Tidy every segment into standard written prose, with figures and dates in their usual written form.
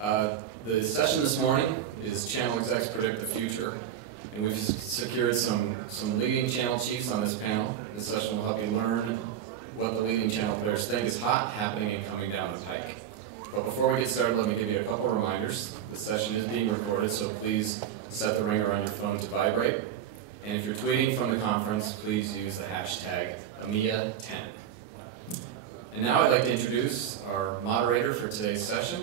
The session this morning is Channel Execs Predict the Future, and we've secured some leading channel chiefs on this panel. This session will help you learn what the leading channel players think is hot, happening, and coming down the pike. But before we get started, let me give you a couple reminders. The session is being recorded, so please set the ringer on your phone to vibrate. And if you're tweeting from the conference, please use the hashtag EMEA10. And now I'd like to introduce our moderator for today's session,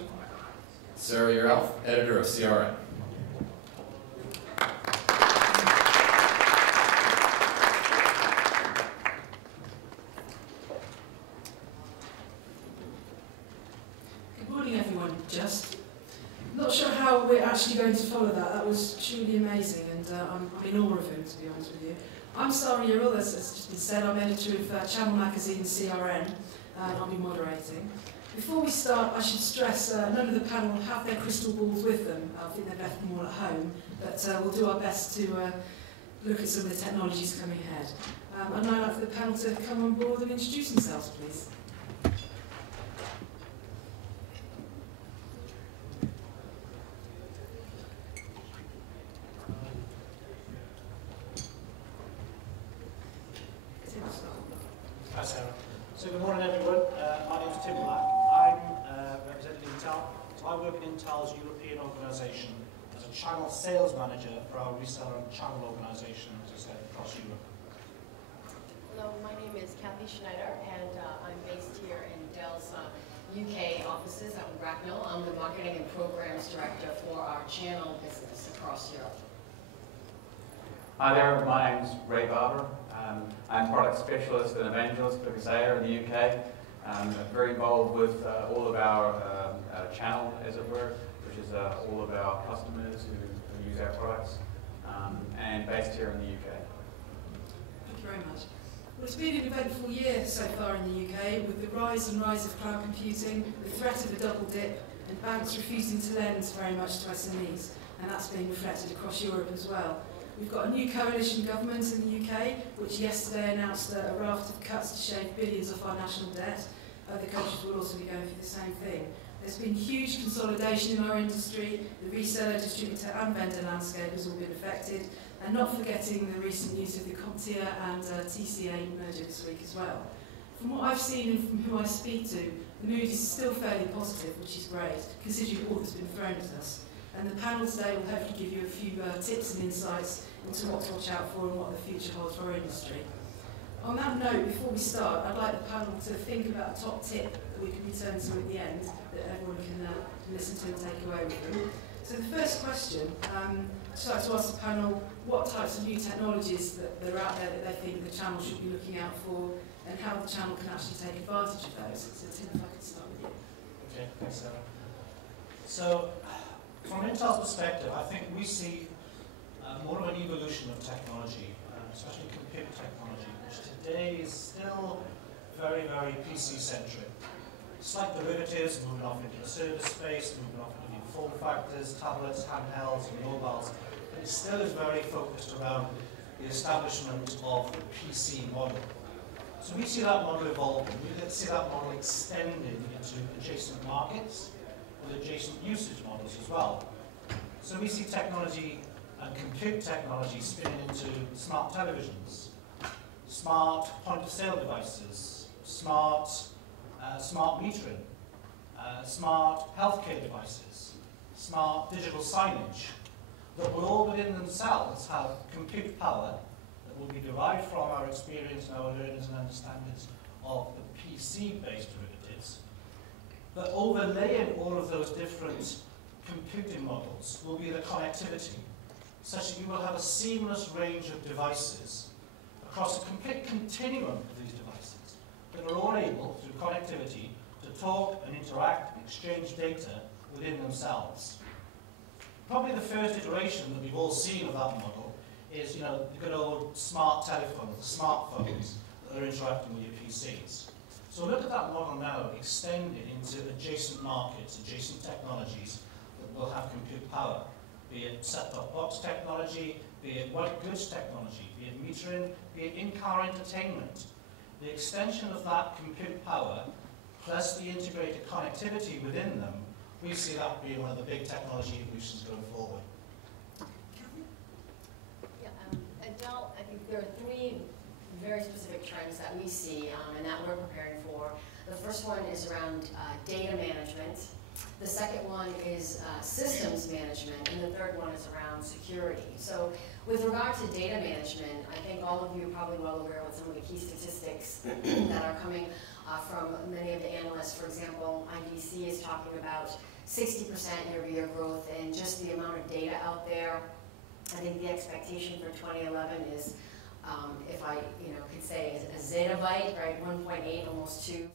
Sara, Yirrell, editor of CRN. Good morning, everyone. Not sure how we're actually going to follow that. That was truly amazing, and I'm in awe of him, to be honest with you. I'm Sara Yirrell, as just been said. I'm editor of Channel Magazine CRN, and I'll be moderating. Before we start, I should stress none of the panel have their crystal balls with them. I think they've left them all at home, but we'll do our best to look at some of the technologies coming ahead. I'd now like for the panel to come on board and introduce themselves, please. Hi Sarah. So good morning everyone, my name is Tim Black. I'm representing Intel. So I work in Intel's European organisation as a channel sales manager for our reseller and channel organisation, as I said, across Europe. Hello, my name is Kathleen Schneider, and I'm based here in Dell's UK offices out in Bracknell. I'm the marketing and programs director for our channel business across Europe. Hi there, my name's Barber. I'm product specialist and evangelist for Kaseya in the UK. I'm very involved with all of our channel, as it were, which is all of our customers who use our products, and based here in the UK. Thank you very much. Well, it's been an eventful year so far in the UK, with the rise of cloud computing, the threat of a double dip, and banks refusing to lend very much to SMEs, and that's being reflected across Europe as well. We've got a new coalition government in the UK, which yesterday announced a raft of cuts to shave billions off our national debt. Other countries will also be going through the same thing. There's been huge consolidation in our industry. The reseller, distributor and vendor landscape has all been affected, and not forgetting the recent news of the CompTIA and TCA merger this week as well. From what I've seen and from who I speak to, the mood is still fairly positive, which is great, considering all that's been thrown at us. And the panel today will hopefully give you a few tips and insights into what to watch out for and what the future holds for our industry. On that note, before we start, I'd like the panel to think about a top tip that we can return to at the end, that everyone can listen to and take away with them. So the first question, I'd just like to ask the panel what types of new technologies that are out there that they think the channel should be looking out for, and how the channel can actually take advantage of those. So Tim, if I could start with you. Okay, thanks Sarah. So, from Intel's perspective, I think we see more of an evolution of technology, especially computer technology, which today is still very, very PC-centric. Slight derivatives moving off into the server space, moving off into new form factors, tablets, handhelds, and mobiles, but it still is very focused around the establishment of the PC model. So we see that model evolving. We see that model extending into adjacent markets, with adjacent usage models as well. So we see technology and compute technology spinning into smart televisions, smart point-of-sale devices, smart metering, smart healthcare devices, smart digital signage, that will all within themselves have compute power that will be derived from our experience and our learnings and understandings of the PC-based derivatives. But overlaying all of those different computing models will be the connectivity, such that you will have a seamless range of devices across a complete continuum of these devices that are all able, through connectivity, to talk and interact and exchange data within themselves. Probably the first iteration that we've all seen of that model is, the good old smart telephones, the smartphones that are interacting with your PCs. So look at that model now extended into adjacent markets, adjacent technologies that will have compute power, be it set-top box technology, be it white goods technology, be it metering, be it in-car entertainment. The extension of that compute power, plus the integrated connectivity within them, we see that being one of the big technology evolutions going forward. Yeah, at Dell, I think there are three very specific trends that we see and that we're preparing for. The first one is around data management. The second one is systems management, and the third one is around security. So with regard to data management, I think all of you are probably well aware with some of the key statistics that are coming from many of the analysts. For example, IDC is talking about 60% year-over-year growth in just the amount of data out there. I think the expectation for 2011 is, if I could say, a zettabyte, right, 1.8, almost 2.